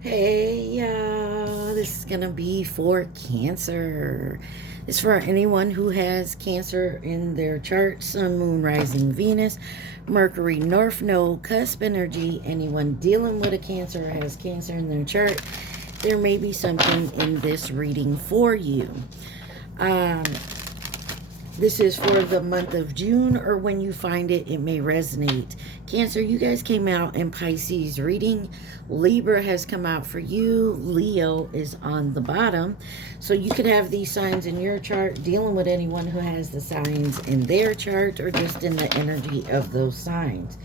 Hey, y'all. This is going to be for Cancer. It's for anyone who has Cancer in their chart, Sun, Moon, Rising, Venus, Mercury, North Node, cusp energy. Anyone dealing with a Cancer or has Cancer in their chart, there may be something in this reading for you. This is for the month of June, or when you find it, it may resonate. Cancer, you guys came out in Pisces reading. Libra has come out for you. Leo is on the bottom. So you could have these signs in your chart, dealing with anyone who has the signs in their chart, or just in the energy of those signs.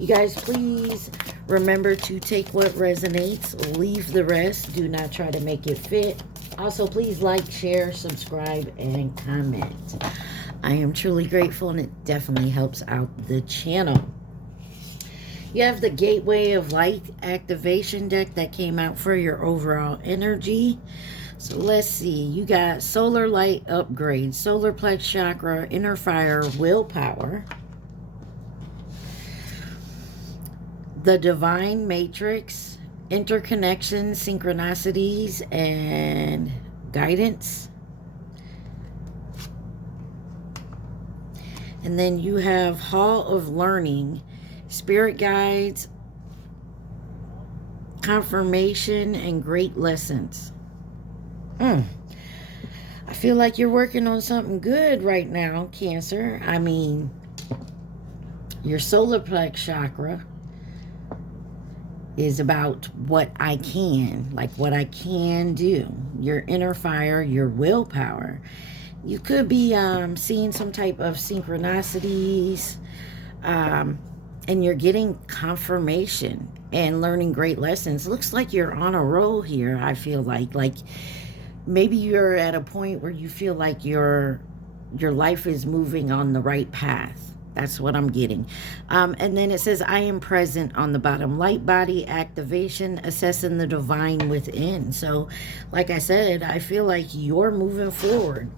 You guys, please remember to take what resonates, leave the rest. Do not try to make it fit. Also, please like, share, subscribe, and comment. I am truly grateful, and it definitely helps out the channel. You have the Gateway of Light activation deck that came out for your overall energy. So let's see. You got Solar Light Upgrade, Solar Plex Chakra, Inner Fire, Willpower. The Divine Matrix, Interconnection, Synchronicities, and Guidance. And then you have Hall of Learning, Spirit Guides, Confirmation, and Great Lessons. I feel like you're working on something good right now, Cancer. I mean, your solar plex chakra is about what I can, like what I can do. Your inner fire, your willpower. You could be seeing some type of synchronicities, and you're getting confirmation and learning great lessons. Looks like you're on a roll here, I feel like maybe you're at a point where you feel like your life is moving on the right path. That's what I'm getting. And then it says, I am present on the bottom. Light body activation, assessing the divine within. So, like I said, I feel like you're moving forward.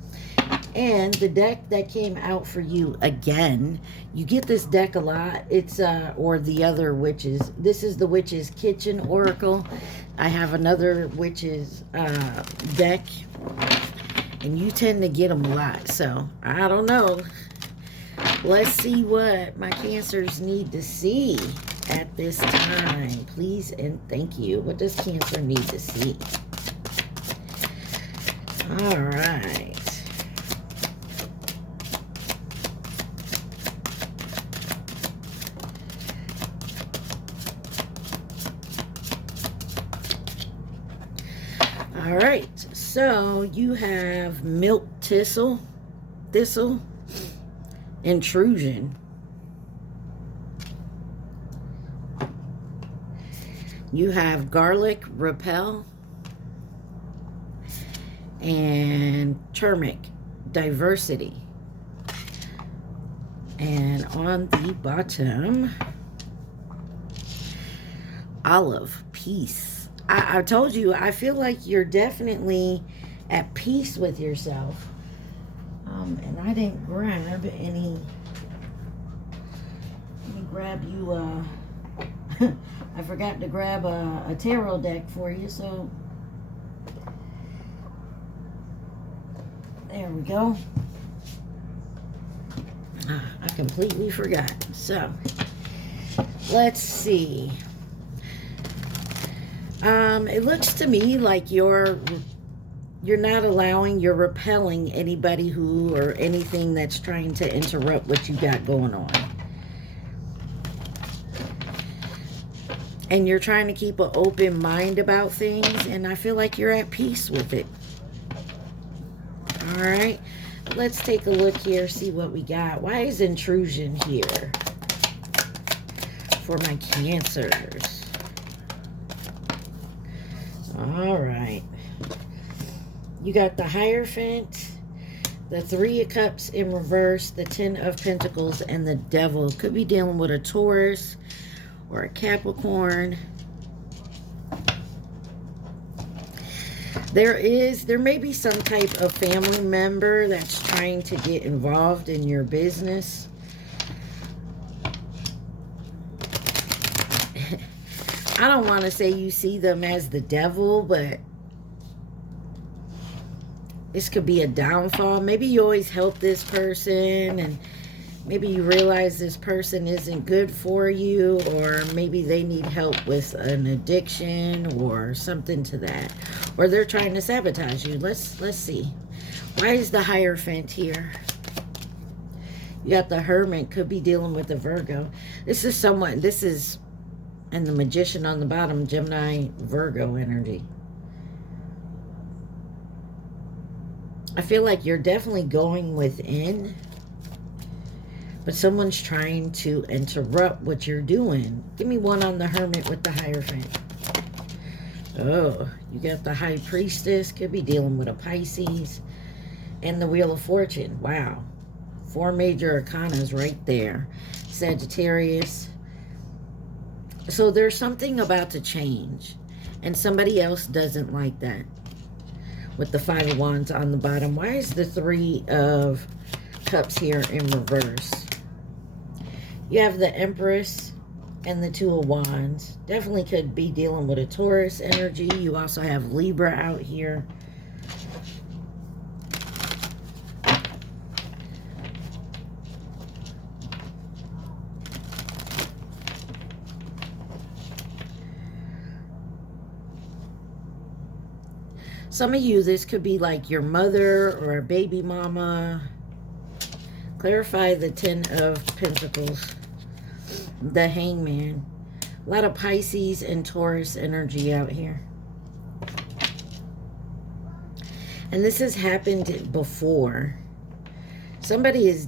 And the deck that came out for you again, you get this deck a lot. It's, or the other witches. This is the Witch's Kitchen Oracle. I have another Witch's deck. And you tend to get them a lot. So, I don't know. Let's see what my Cancers need to see at this time. Please and thank you. What does Cancer need to see? All right. All right. So you have milk thistle, intrusion. You have garlic repel and turmeric diversity. And on the bottom, olive peace. I told you, I feel like you're definitely at peace with yourself. And I didn't grab any. Let me grab you. I forgot to grab a tarot deck for you, so there we go. I completely forgot. So let's see. It looks to me like you're not allowing, you're repelling anybody who or anything that's trying to interrupt what you got going on. And you're trying to keep an open mind about things, and I feel like you're at peace with it. All right, let's take a look here, see what we got. Why is intrusion here for my Cancers? All right. You got the Hierophant, the Three of Cups in reverse, the Ten of Pentacles, and the Devil. Could be dealing with a Taurus or a Capricorn. There may be some type of family member that's trying to get involved in your business. I don't want to say you see them as the devil, but this could be a downfall. Maybe you always help this person, and maybe you realize this person isn't good for you, or maybe they need help with an addiction or something to that. Or they're trying to sabotage you. Let's see. Why is the Hierophant here? You got the Hermit, could be dealing with the Virgo. This is someone, and the Magician on the bottom, Gemini, Virgo energy. I feel like you're definitely going within, but someone's trying to interrupt what you're doing. Give me one on the Hermit with the Hierophant. Oh, you got the High Priestess, could be dealing with a Pisces, and the Wheel of Fortune. Wow. 4 major arcanas right there. Sagittarius. So there's something about to change, and somebody else doesn't like that. With the 5 of Wands on the bottom. Why is the 3 of Cups here in reverse? You have the Empress and the 2 of Wands. Definitely could be dealing with a Taurus energy. You also have Libra out here. Some of you, this could be like your mother or a baby mama. Clarify the 10 of Pentacles. The Hangman. A lot of Pisces and Taurus energy out here. And this has happened before. Somebody is...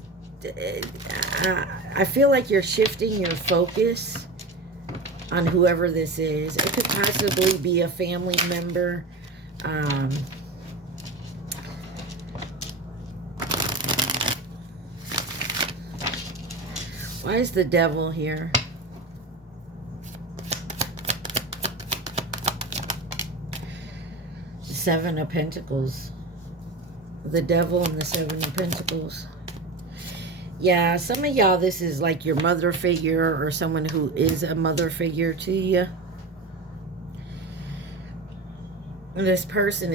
I feel like you're shifting your focus on whoever this is. It could possibly be a family member. Why is the Devil here? The 7 of Pentacles. The Devil and the 7 of Pentacles. Yeah, some of y'all, this is like your mother figure or someone who is a mother figure to you. This person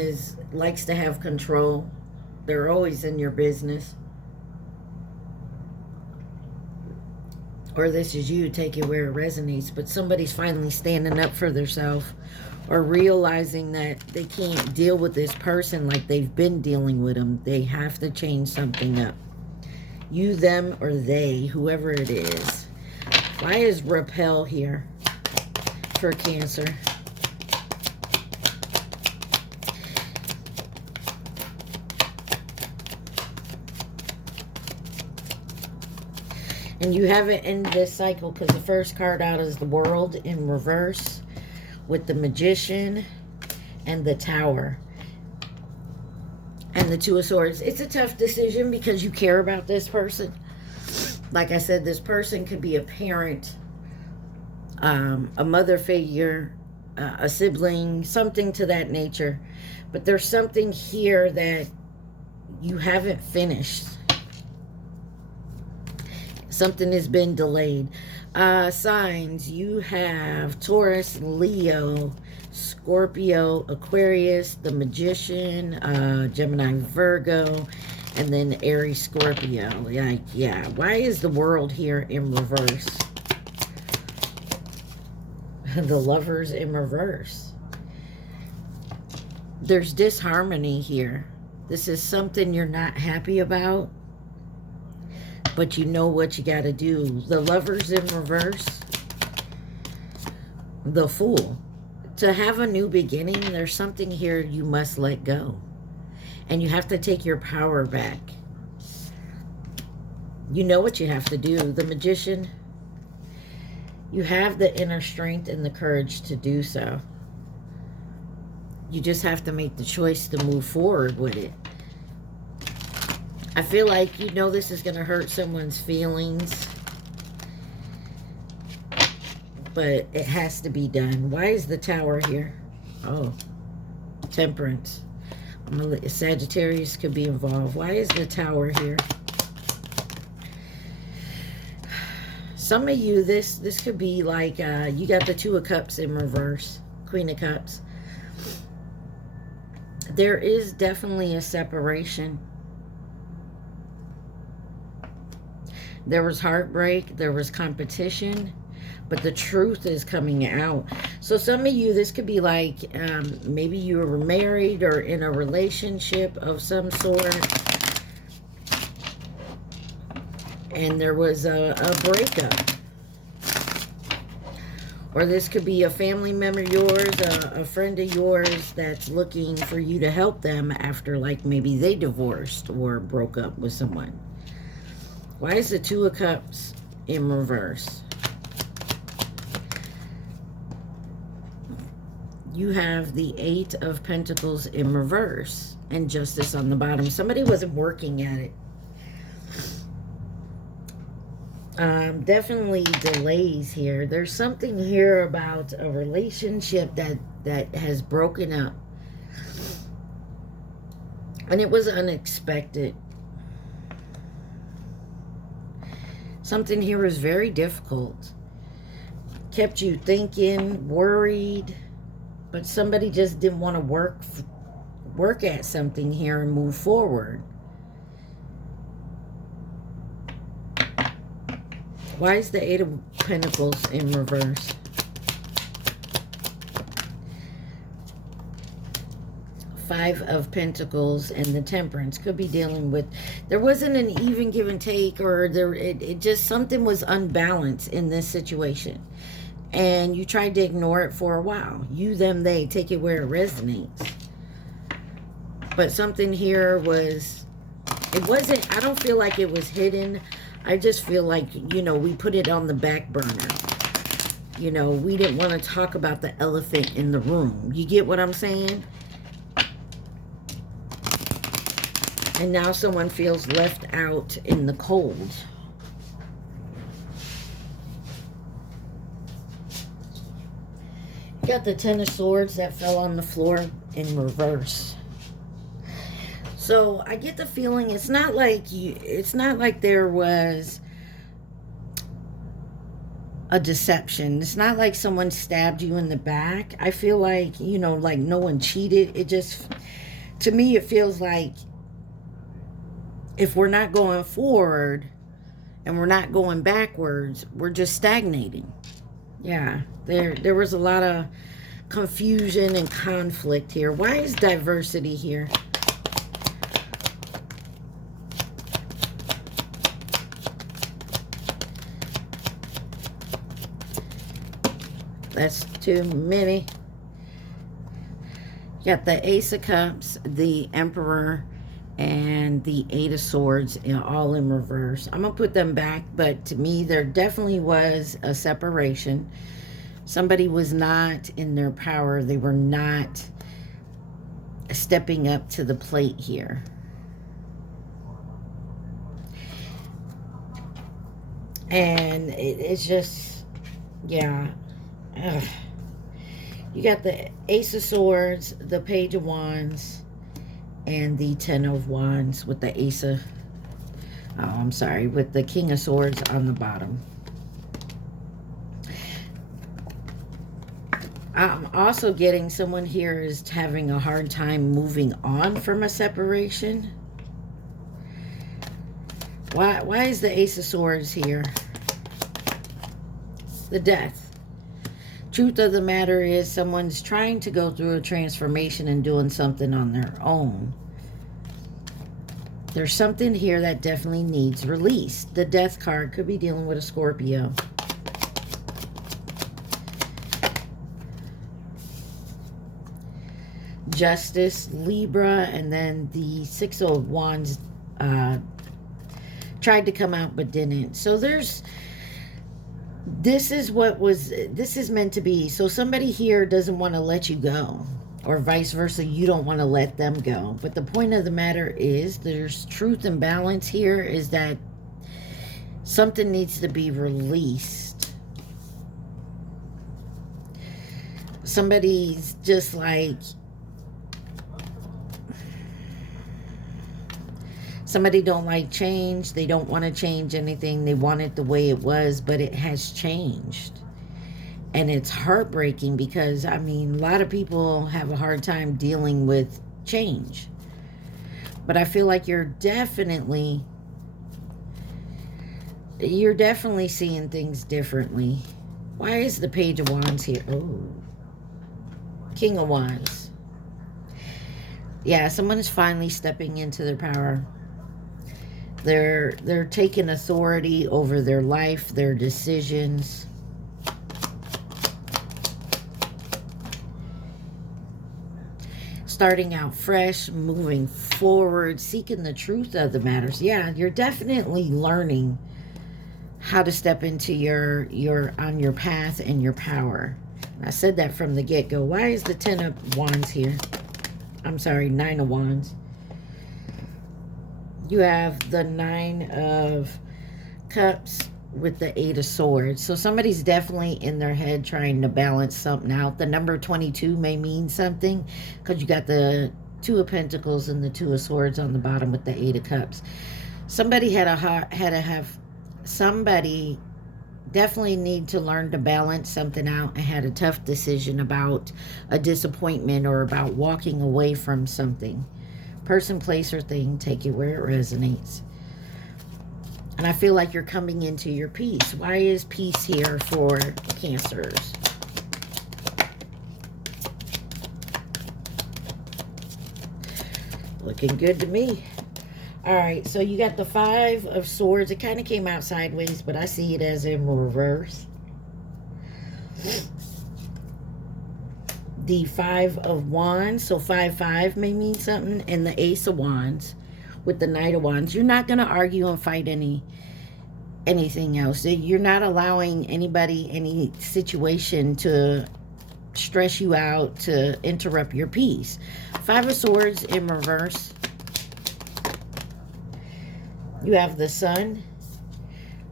likes to have control. They're always in your business. Or this is you, take it where it resonates. But somebody's finally standing up for themselves, or realizing that they can't deal with this person like they've been dealing with them. They have to change something up. You, them, or they, whoever it is. Why is repel here for Cancer? And you haven't ended this cycle because the first card out is the World in reverse with the Magician and the Tower and the 2 of Swords. It's a tough decision because you care about this person. Like I said, this person could be a parent, a mother figure, a sibling, something to that nature. But there's something here that you haven't finished. Something has been delayed. Signs, you have Taurus, Leo, Scorpio, Aquarius, the Magician, Gemini, Virgo, and then Aries, Scorpio. Like, yeah. Why is the World here in reverse? The Lovers in reverse. There's disharmony here. This is something you're not happy about, but you know what you got to do. The Lovers in reverse. The Fool. To have a new beginning, there's something here you must let go. And you have to take your power back. You know what you have to do. The Magician. You have the inner strength and the courage to do so. You just have to make the choice to move forward with it. I feel like you know this is going to hurt someone's feelings, but it has to be done. Why is the Tower here? Oh, Temperance. Sagittarius could be involved. Why is the Tower here? some of you, this could be like, you got the Two of Cups in reverse, Queen of Cups. There is definitely a separation. There was heartbreak, there was competition, but the truth is coming out. So some of you, this could be like, maybe you were married or in a relationship of some sort, and there was a breakup. Or this could be a family member of yours, a friend of yours that's looking for you to help them after, like, maybe they divorced or broke up with someone. Why is the Two of Cups in reverse? You have the Eight of Pentacles in reverse and Justice on the bottom. Somebody wasn't working at it. Definitely delays here. There's something here about a relationship that has broken up. And it was unexpected. Something here was very difficult. Kept you thinking, worried. But somebody just didn't want to work at something here and move forward. Why is the Eight of Pentacles in reverse? Five of Pentacles and the Temperance. Could be dealing with, there wasn't an even give and take, or it just, something was unbalanced in this situation. And you tried to ignore it for a while. You, them, they. Take it where it resonates. But something here was, it wasn't, I don't feel like it was hidden. I just feel like, you know, we put it on the back burner. You know, we didn't want to talk about the elephant in the room. You get what I'm saying? And now someone feels left out in the cold. You got the Ten of Swords that fell on the floor in reverse. So I get the feeling it's not like there was a deception. It's not like someone stabbed you in the back. I feel like, you know, like no one cheated. It just, to me, it feels like if we're not going forward and we're not going backwards, we're just stagnating. Yeah, there was a lot of confusion and conflict here. Why is diversity here? That's too many. You got the Ace of Cups, the Emperor, and the Eight of Swords, all in reverse. I'm going to put them back, but to me, there definitely was a separation. Somebody was not in their power. They were not stepping up to the plate here. And it's just, yeah. Ugh. You got the Ace of Swords, the Page of Wands, and the Ten of Wands with the Ace of, oh, I'm sorry, with the King of Swords on the bottom. I'm also getting someone here is having a hard time moving on from a separation. Why is the Ace of Swords here? The Death. Truth of the matter is someone's trying to go through a transformation and doing something on their own. There's something here that definitely needs release. The Death card could be dealing with a Scorpio. Justice, Libra, and then the Six of Wands tried to come out but didn't. So there's, this is meant to be. So somebody here doesn't want to let you go, or vice versa, you don't want to let them go. But the point of the matter is there's truth and balance here, is that something needs to be released. Somebody's just like, Somebody don't like change. They don't want to change anything. They want it the way it was, but it has changed. And it's heartbreaking because, I mean, a lot of people have a hard time dealing with change. But I feel like you're definitely seeing things differently. Why is the Page of Wands here? Oh, King of Wands. Yeah, someone is finally stepping into their power. They're taking authority over their life, their decisions. Starting out fresh, moving forward, seeking the truth of the matters. Yeah, you're definitely learning how to step into your on your path and your power. I said that from the get-go. Why is the 10 of Wands here? I'm sorry, 9 of Wands. You have the 9 of Cups with the 8 of Swords. So somebody's definitely in their head trying to balance something out. The number 22 may mean something because you got the 2 of Pentacles and the 2 of Swords on the bottom with the 8 of Cups. Somebody somebody definitely need to learn to balance something out and had a tough decision about a disappointment or about walking away from something. Person, place, or thing, take it where it resonates. And I feel like you're coming into your peace. Why is peace here for Cancers? Looking good to me. All right, so you got the 5 of Swords. It kind of came out sideways, but I see it as in reverse. The 5 of Wands, so 5-5 may mean something, and the Ace of Wands with the Knight of Wands. You're not going to argue and fight anything else. You're not allowing anybody, any situation to stress you out, to interrupt your peace. 5 of Swords in reverse. You have the Sun,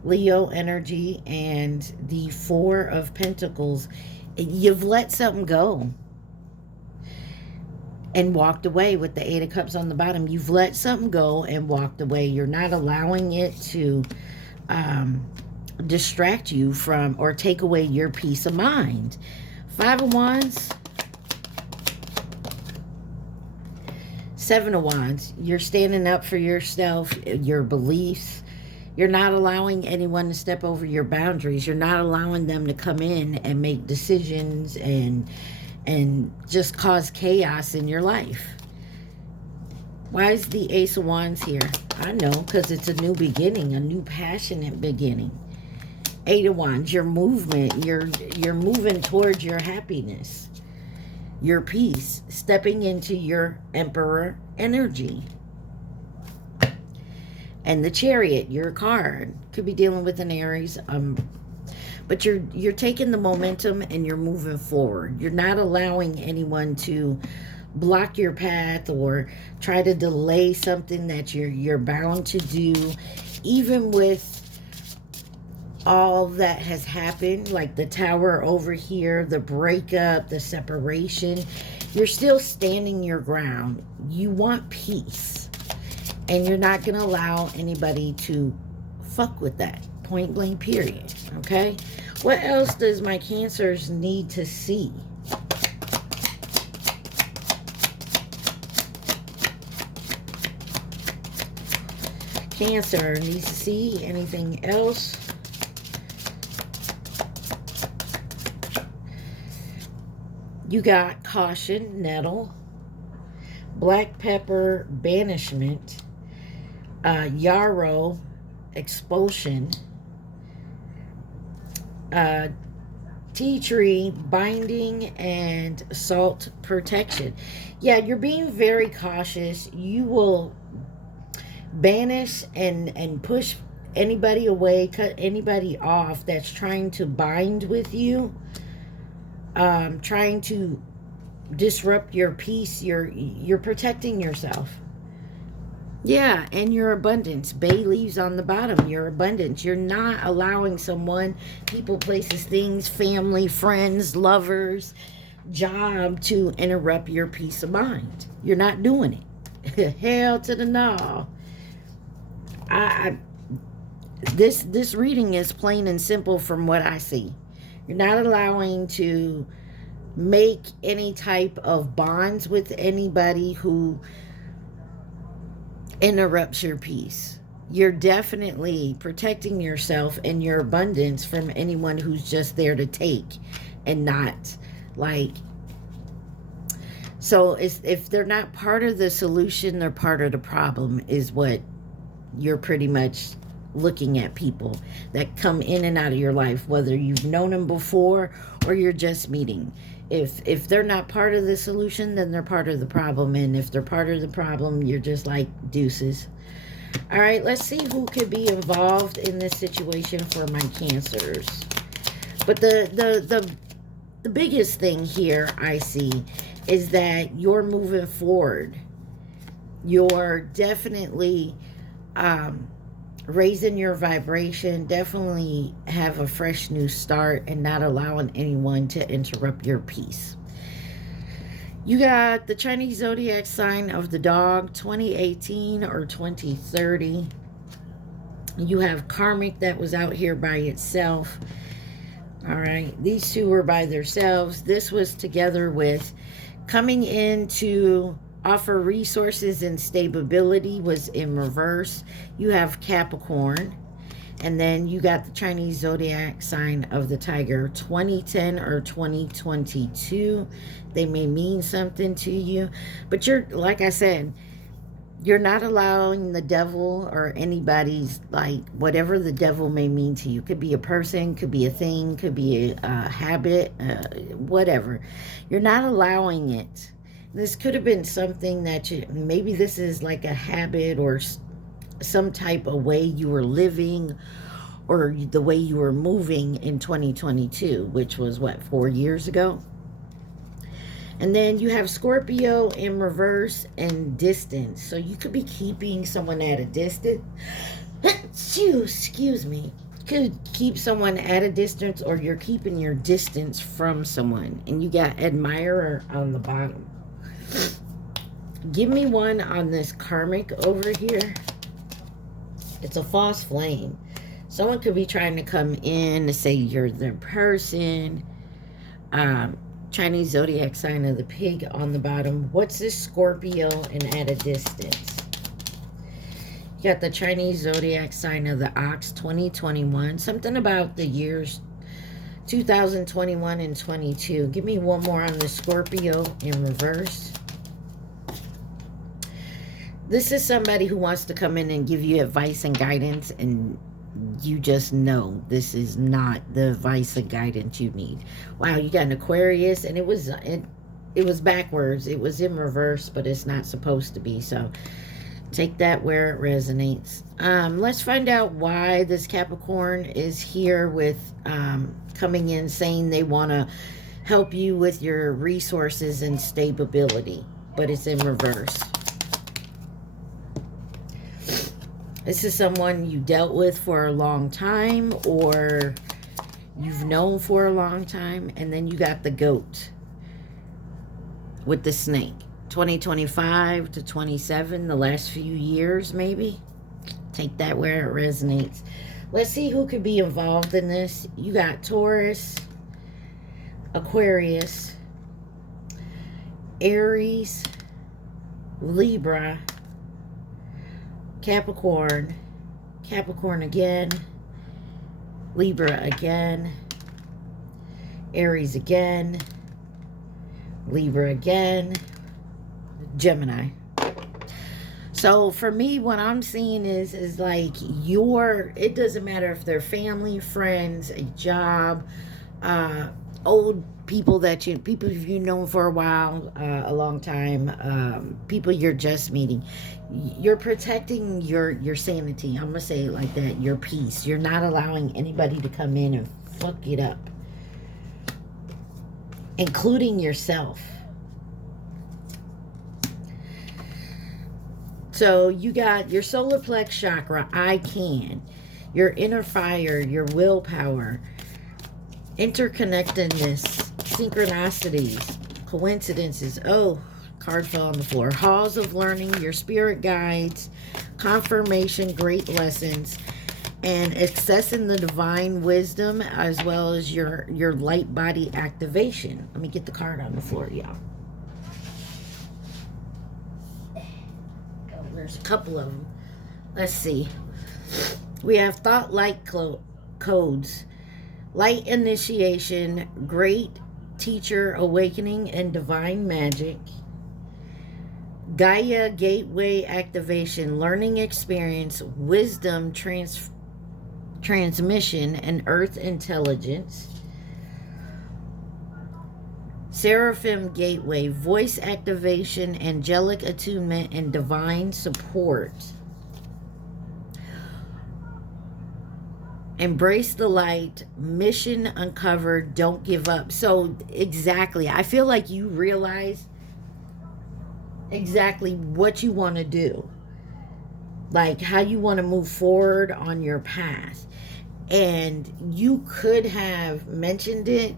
Leo energy, and the 4 of Pentacles. You've let something go and walked away with the 8 of Cups on the bottom. You've let something go and walked away. You're not allowing it to distract you from or take away your peace of mind. 5 of Wands, 7 of Wands. You're standing up for yourself, your beliefs. You're not allowing anyone to step over your boundaries. You're not allowing them to come in and make decisions and just cause chaos in your life. Why is the Ace of Wands here? I know, because it's a new beginning, a new passionate beginning. 8 of Wands, your movement, you're moving towards your happiness, your peace, stepping into your Emperor energy. And the Chariot, your card, could be dealing with an Aries, but you're taking the momentum and you're moving forward. You're not allowing anyone to block your path or try to delay something that you're bound to do. Even with all that has happened, like the Tower over here, the breakup, the separation, you're still standing your ground. You want peace. And you're not going to allow anybody to fuck with that. Point blank, period. Okay? What else does my Cancers need to see? Cancer needs to see anything else? You got Caution, Nettle, Black Pepper, Banishment, Yarrow, Expulsion, Tea Tree, Binding, and Salt Protection. Yeah, you're being very cautious. You will banish and push anybody away, cut anybody off that's trying to bind with you, trying to disrupt your peace. You're protecting yourself. Yeah, and your abundance. Bay leaves on the bottom. Your abundance. You're not allowing someone, people, places, things, family, friends, lovers, job to interrupt your peace of mind. You're not doing it. Hell to the no. This reading is plain and simple from what I see. You're not allowing to make any type of bonds with anybody who interrupts your peace. You're definitely protecting yourself and your abundance from anyone who's just there to take and not like. So if they're not part of the solution, they're part of the problem, is what you're pretty much looking at. People that come in and out of your life, whether you've known them before or you're just meeting. If they're not part of the solution, then they're part of the problem. And if they're part of the problem, you're just like deuces. All right, let's see who could be involved in this situation for my Cancers. But the biggest thing here I see is that you're moving forward. You're definitely raising your vibration, definitely have a fresh new start and not allowing anyone to interrupt your peace. You got the Chinese zodiac sign of the dog, 2018 or 2030. You have karmic that was out here by itself. All right, these two were by themselves. This was together with coming in to offer resources and stability, was in reverse. You have Capricorn. And then you got the Chinese zodiac sign of the tiger, 2010 or 2022. They may mean something to you. But you're, like I said, you're not allowing the devil or anybody's, like, whatever the devil may mean to you. Could be a person, could be a thing, could be a habit, whatever. You're not allowing it. This could have been something that you, maybe this is like a habit or some type of way you were living or the way you were moving in 2022, which was what, 4 years ago? And then you have Scorpio in reverse and distance. So you could be keeping someone at a distance. Excuse me. Could keep someone at a distance, or you're keeping your distance from someone. And you got admirer on the bottom. Give me one on this karmic over here. It's a false flame. Someone could be trying to come in to say you're their person. Chinese zodiac sign of the pig on the bottom. What's this Scorpio and at a distance? You got the Chinese zodiac sign of the ox, 2021. Something about the years 2021 and 22. Give me one more on the Scorpio in reverse. This is somebody who wants to come in and give you advice and guidance, and you just know this is not the advice and guidance you need. Wow, you got an Aquarius, and it was backwards. It was in reverse, but it's not supposed to be. So take that where it resonates. Let's find out why this Capricorn is here with coming in saying they want to help you with your resources and stability, but it's in reverse. This is someone you dealt with for a long time or you've known for a long time. And then you got the goat with the snake. 2025 to 27, the last few years maybe. Take that where it resonates. Let's see who could be involved in this. You got Taurus, Aquarius, Aries, Libra, Capricorn, Capricorn again, Libra again, Aries again, Libra again, Gemini. So for me, what I'm seeing is like it doesn't matter if they're family, friends, a job, old people people you've known for a while, a long time, people you're just meeting. You're protecting your sanity. I'm gonna say it like that, your peace. You're not allowing anybody to come in and fuck it up, including yourself. So you got your solar plex chakra, I can, your inner fire, your willpower, interconnectedness, synchronicities, coincidences. Oh, Card fell on the floor. Halls of learning, your spirit guides, confirmation, great lessons, and accessing the divine wisdom, as well as your light body activation. Let me get the card on the floor, y'all. Oh, there's a couple of them. Let's see. We have thought light codes, light initiation, great teacher awakening, and divine magic. Gaia gateway activation, learning experience, wisdom transmission, and earth intelligence. Seraphim gateway, voice activation, angelic attunement, and divine support. Embrace the light, mission uncovered, don't give up. So exactly, I feel like you realize exactly what you want to do, like how you want to move forward on your path. And you could have mentioned it,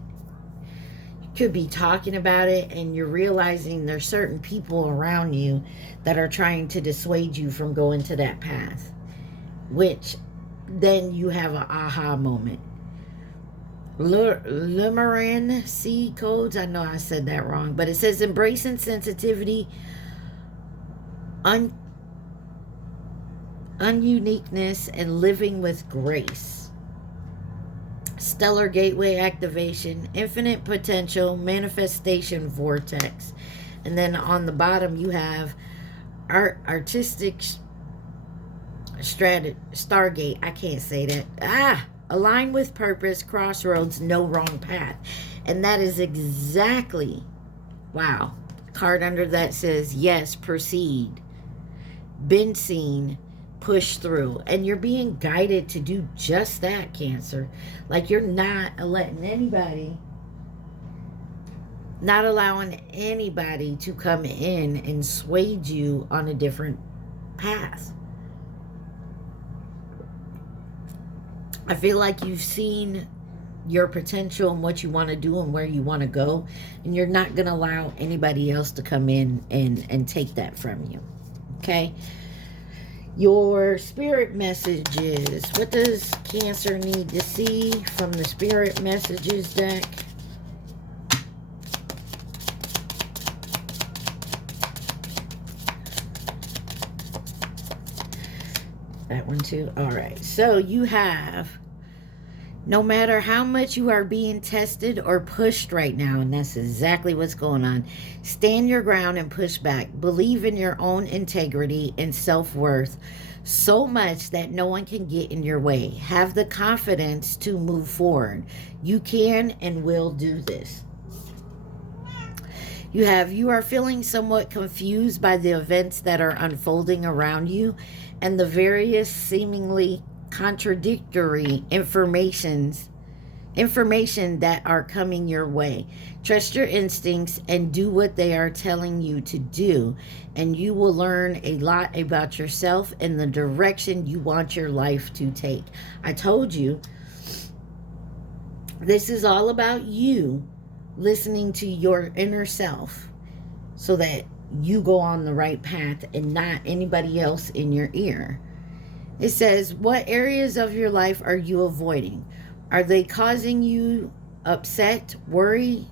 you could be talking about it, and you're realizing there's certain people around you that are trying to dissuade you from going to that path, which then you have an aha moment. Limeran C codes, I know I said that wrong, but it says embracing sensitivity, ununiqueness, and living with grace. Stellar gateway activation, infinite potential, manifestation vortex. And then on the bottom you have artistic Stargate. I can't say that. Align with purpose, crossroads, no wrong path. And that is exactly, wow. Card under that says, yes, proceed. Been seen, push through. And you're being guided to do just that, Cancer. Like, you're not letting anybody, not allowing anybody to come in and sway you on a different path. I feel like you've seen your potential and what you want to do and where you want to go, and you're not going to allow anybody else to come in and take that from you. Okay? Your spirit messages. What does Cancer need to see from the spirit messages deck? That one too. All right. So you have, no matter how much you are being tested or pushed right now, and that's exactly what's going on, stand your ground and push back. Believe in your own integrity and self-worth so much that no one can get in your way. Have the confidence to move forward. You can and will do this. You are feeling somewhat confused by the events that are unfolding around you and the various seemingly contradictory information that are coming your way. Trust your instincts and do what they are telling you to do, and you will learn a lot about yourself and the direction you want your life to take. I told you, this is all about you listening to your inner self so that you go on the right path and not anybody else in your ear. It says, what areas of your life are you avoiding? Are they causing you upset, worry,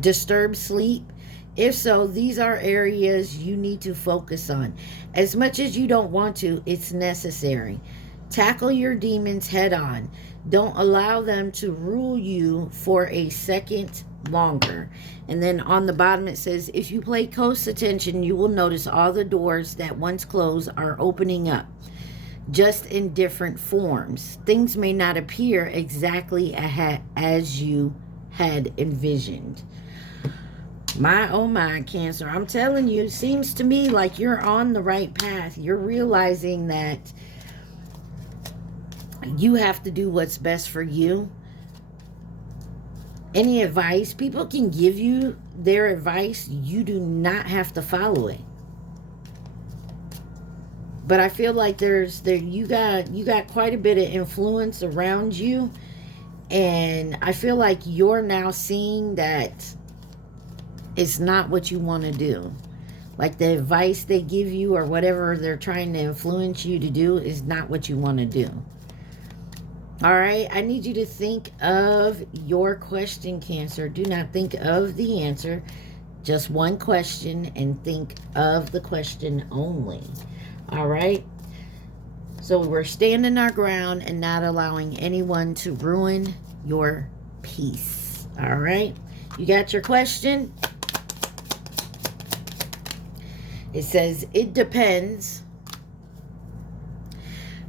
disturbed sleep? If so, these are areas you need to focus on. As much as you don't want to, it's necessary. Tackle your demons head on. Don't allow them to rule you for a second longer. And then on the bottom it says, if you pay close attention, you will notice all the doors that once closed are opening up, just in different forms. Things may not appear exactly as you had envisioned. My, oh my, Cancer. I'm telling you, it seems to me like you're on the right path. You're realizing that you have to do what's best for you. Any advice, people can give you their advice. You do not have to follow it. But I feel like you got quite a bit of influence around you, and I feel like you're now seeing that it's not what you want to do. Like the advice they give you or whatever they're trying to influence you to do is not what you want to do. All right, I need you to think of your question, Cancer. Do not think of the answer. Just one question, and think of the question only. All right? So we're standing our ground and not allowing anyone to ruin your peace. All right? You got your question? It says, it depends.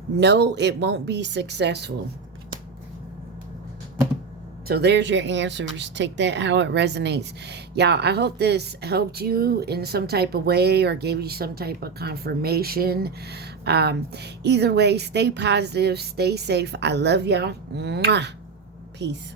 No, it won't be successful. So there's your answers. Take that how it resonates. Y'all, I hope this helped you in some type of way or gave you some type of confirmation. Either way, stay positive, stay safe. I love y'all. Mwah. Peace.